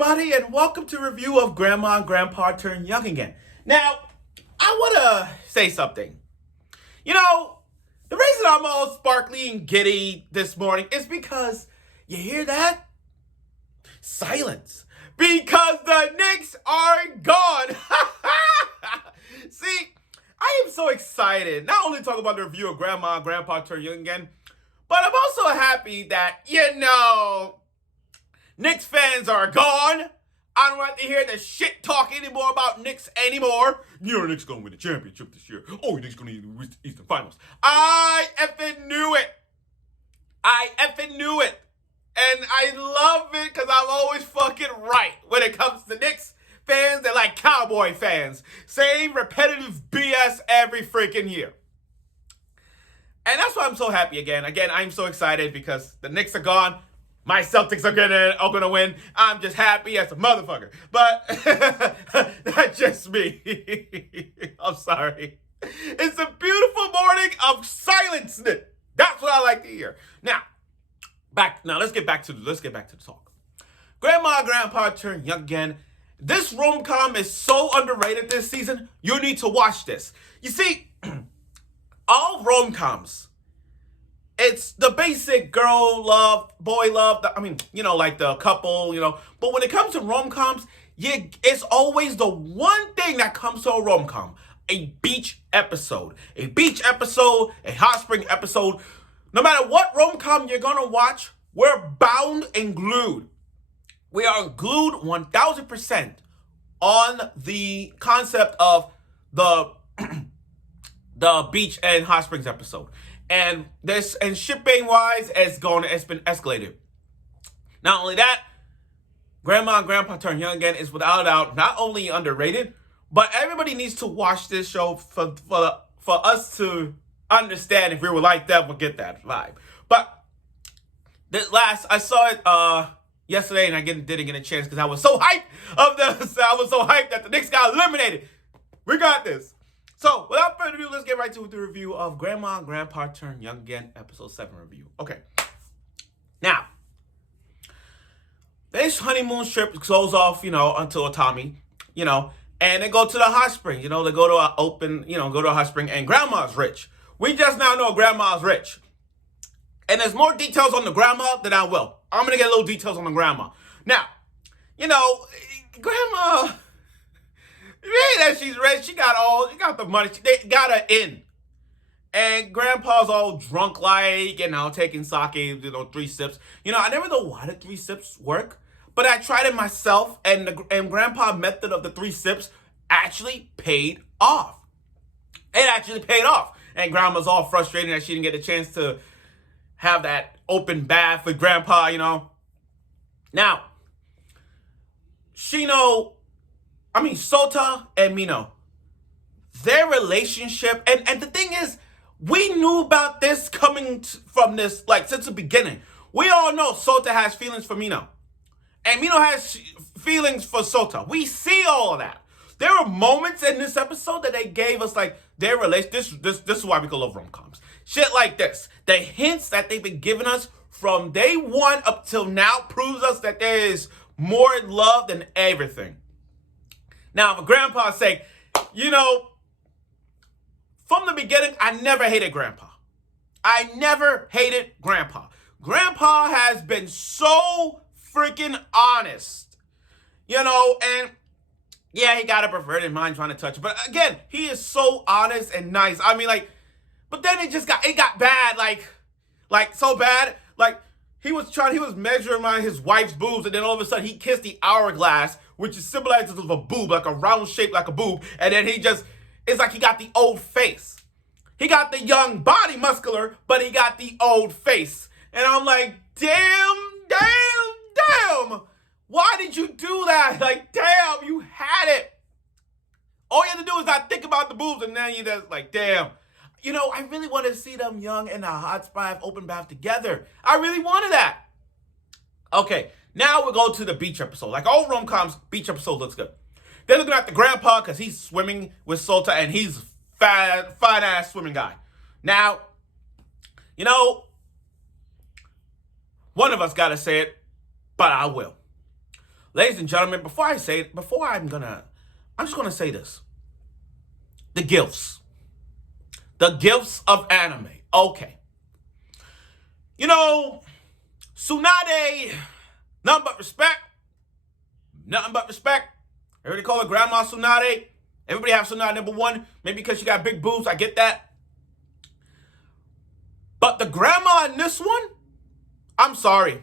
everybody, and welcome to a review of Grandma and Grandpa Turn Young Again. Now, I want to say something. You know, the reason I'm all sparkly and giddy this morning is because, you hear that? Silence. Because the Knicks are gone. See, I am so excited, not only to talk about the review of Grandma and Grandpa Turn Young Again, but I'm also happy that, Knicks fans are gone. I don't want to hear the shit talk anymore about Knicks anymore. Knicks gonna win the championship this year. Oh, Knicks gonna reach the Eastern Finals. I effing knew it. And I love it because I'm always fucking right when it comes to Knicks fans and like Cowboy fans. Same repetitive BS every freaking year. And that's why I'm so happy again. Again, I'm so excited because the Knicks are gone. My Celtics are gonna win. I'm just happy as a motherfucker. But that's just me. I'm sorry. It's a beautiful morning of silence. That's what I like to hear. Now, let's get back to the talk. Grandma and Grandpa Turn Young Again. This rom-com is so underrated this season. You need to watch this. You see, all rom-coms, it's the basic girl love, boy love. Like the couple, But when it comes to rom-coms, it's always the one thing that comes to a rom-com. A beach episode. A hot spring episode. No matter what rom-com you're going to watch, we're bound and glued. We are glued 1,000% on the concept of the beach and hot springs episode. And shipping wise, it's been escalated. Not only that, Grandma and Grandpa Turn Young Again is without a doubt not only underrated, but everybody needs to watch this show for us to understand if we were like that, we'll get that vibe. But I saw it yesterday, and I didn't get a chance because I was so hyped I was so hyped that the Knicks got eliminated. We got this. So, without further ado, let's get right to the review of Grandma and Grandpa Turn Young Again, Episode 7 review. Okay. Now, this honeymoon trip goes off, until Tommy, and they go to the hot spring. They go to a hot spring, and Grandma's rich. We just now know Grandma's rich. And there's more details on the grandma than I will. I'm going to get little details on the grandma. Now, Grandma, really that she's rich. She got the money. They got her in. And Grandpa's all drunk taking sake, 3 sips. I never know why the 3 sips work, but I tried it myself, and Grandpa method of the 3 sips actually paid off. It actually paid off. And Grandma's all frustrated that she didn't get a chance to have that open bath with Grandpa, Now, Shouta and Mino, their relationship, and the thing is, we knew about this coming from this, since the beginning. We all know Shouta has feelings for Mino. And Mino has feelings for Shouta. We see all of that. There were moments in this episode that they gave us, their relationship. This is why we love rom-coms. Shit like this. The hints that they've been giving us from day one up till now proves us that there is more love than everything. Now, for Grandpa's sake, from the beginning, I never hated Grandpa. Grandpa has been so freaking honest. And yeah, he got a perverted mind trying to touch it. But again, he is so honest and nice. But then it got bad, so bad. He was measuring his wife's boobs, and then all of a sudden he kissed the hourglass, which symbolizes of a boob, like a round shape like a boob, and then it's like he got the old face. He got the young body muscular, but he got the old face. And I'm like, damn. Why did you do that? Damn, you had it. All you had to do is not think about the boobs, and then you just damn. I really want to see them young in a hot spot, open bath together. I really wanted that. Okay, now we'll go to the beach episode. Like all rom-coms, beach episode looks good. They're looking at the grandpa because he's swimming with Shouta, and he's fine-ass swimming guy. Now, one of us got to say it, but I will. Ladies and gentlemen, I'm just gonna say this. The gifts. The gifts of anime. Okay. You know, Tsunade, nothing but respect. Nothing but respect. Everybody call her Grandma Tsunade. Everybody have Tsunade number one. Maybe because she got big boobs. I get that. But the grandma in this one, I'm sorry.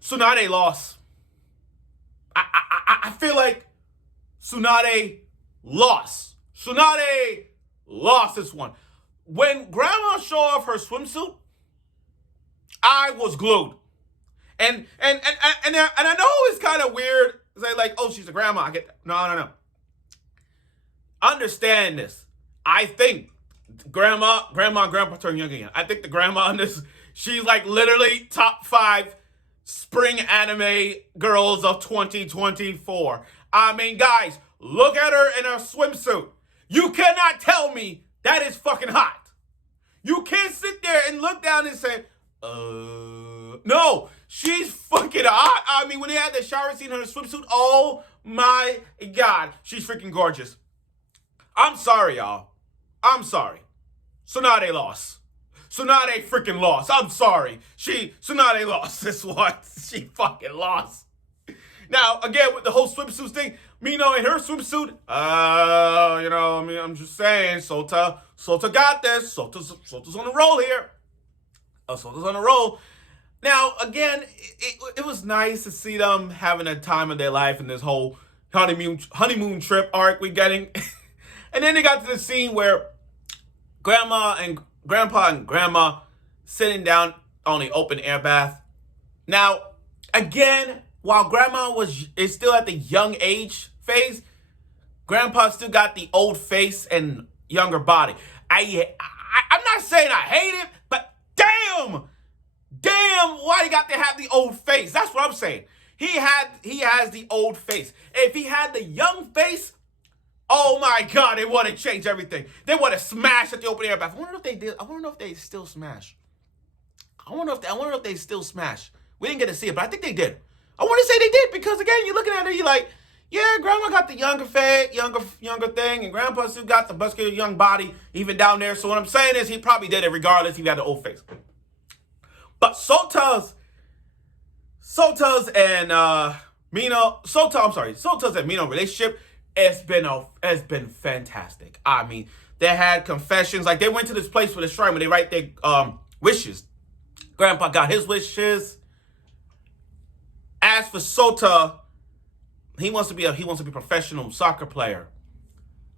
Tsunade lost. I feel like Tsunade lost. Tsunade lost this one. When Grandma showed off her swimsuit, I was glued. And I know it's kind of weird. Say like, oh, she's a grandma. I get that. No. Understand this. I think grandma and grandpa turn young again. I think the grandma in this, she's like literally top 5 spring anime girls of 2024. I mean, guys, look at her in her swimsuit. You cannot tell me that is fucking hot. You can't sit there and look down and say, no, she's fucking hot. I mean, when they had the shower scene in her swimsuit, oh my God, she's freaking gorgeous. I'm sorry, y'all. I'm sorry. Tsunade lost. Tsunade freaking lost. I'm sorry. Tsunade lost this one. She fucking lost. Now, again, with the whole swimsuit thing, Mino in her swimsuit, I'm just saying, Shouta got this. Shota's on the roll here. Shota's on the roll. Now, again, it was nice to see them having a time of their life in this whole honeymoon trip arc we're getting. And then they got to the scene where Grandpa and Grandma sitting down on the open air bath. Now, again, while Grandma is still at the young age phase, Grandpa still got the old face and younger body. I'm not saying I hate it, but damn, why he got to have the old face? That's what I'm saying. He has the old face. If he had the young face, oh my God, they want to change everything. They want to smash at the open air bath. I wonder if they did. I want to know if they still smash. I wonder if they still smash. We didn't get to see it, but I think they did. I want to say they did because again, you're looking at it, you're like, yeah, Grandma got the younger face, younger thing, and Grandpa still got the muscular young body even down there. So what I'm saying is he probably did it regardless. He had the old face. But Shouta's and Mino relationship has been fantastic. I mean, they had confessions. Like they went to this place with a shrine where they write their wishes. Grandpa got his wishes. As for Shouta, he wants to be a professional soccer player.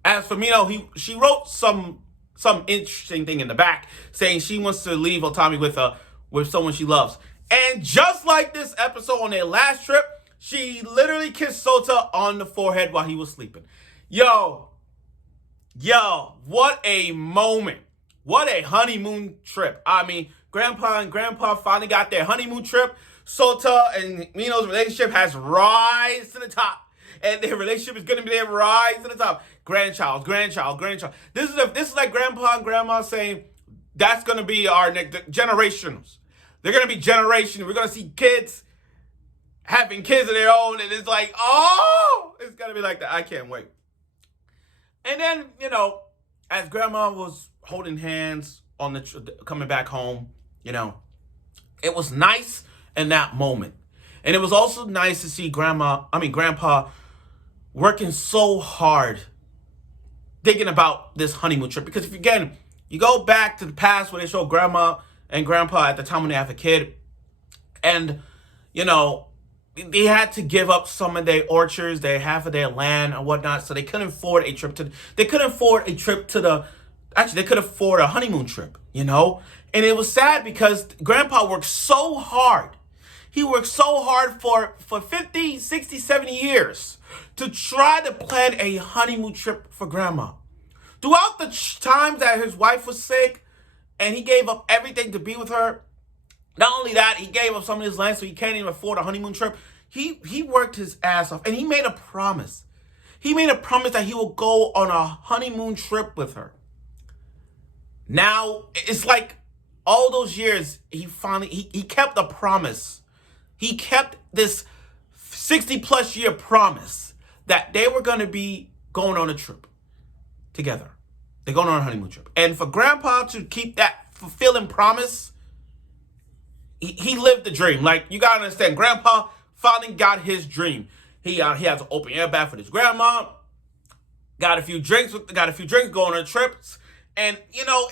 As for Mino, she wrote some interesting thing in the back saying she wants to leave Otami with someone she loves. And just like this episode on their last trip, she literally kissed Shouta on the forehead while he was sleeping. Yo, what a moment. What a honeymoon trip. I mean, Grandpa and Grandpa finally got their honeymoon trip. Shouta and Mino's relationship has rise to the top. And their relationship is going to be there, rise to the top. Grandchild. This is like Grandpa and Grandma saying, that's going to be our next generations. They're going to be generations. We're going to see kids having kids of their own. And it's like, oh, it's going to be like that. I can't wait. And then, as Grandma was holding hands on coming back home, it was nice in that moment. And it was also nice to see Grandpa working so hard thinking about this honeymoon trip. Because if you go back to the past where they show Grandma and Grandpa at the time when they have a kid, and they had to give up some of their orchards, half of their land and whatnot, so they couldn't afford a trip they could afford a honeymoon trip, And it was sad because Grandpa worked so hard. He worked so hard for 50, 60, 70 years to try to plan a honeymoon trip for Grandma. Throughout the times that his wife was sick and he gave up everything to be with her, not only that, he gave up some of his land so he can't even afford a honeymoon trip. He worked his ass off and he made a promise. He made a promise that he will go on a honeymoon trip with her. Now, it's like all those years, he kept the promise. he kept this 60 plus year promise that they were going to be going on a trip together. They're going on a honeymoon trip. And for Grandpa to keep that fulfilling promise, he lived the dream. Like, you got to understand, Grandpa finally got his dream. He has an open air bath with his grandma. Got a few drinks, going on trips. And, you know,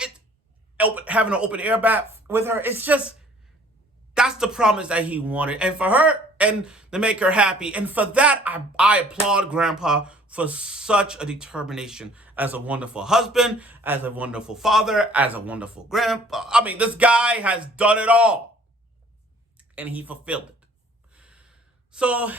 having an open air bath with her, it's just, that's the promise that he wanted. And for her, and to make her happy. And for that, I applaud Grandpa for such a determination as a wonderful husband, as a wonderful father, as a wonderful grandpa. I mean, this guy has done it all. And he fulfilled it. So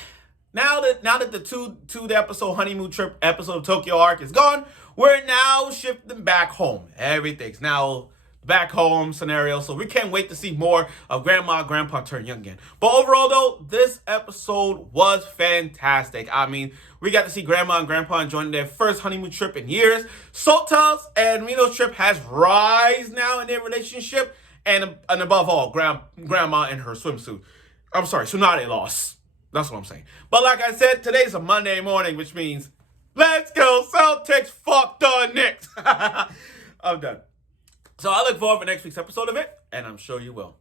now that the two episode honeymoon trip episode of Tokyo Arc is gone, we're now shifting back home. Everything's now back home scenario. So we can't wait to see more of Grandma and Grandpa turn young again. But overall though, this episode was fantastic. I mean, we got to see Grandma and Grandpa enjoying their first honeymoon trip in years. Shouta's and Mino's trip has rise now in their relationship. And above all, Grandma in her swimsuit. I'm sorry, Tsunade lost. That's what I'm saying. But like I said, today's a Monday morning, which means let's go Celtics, fuck the Knicks. I'm done. So I look forward to next week's episode of it, and I'm sure you will.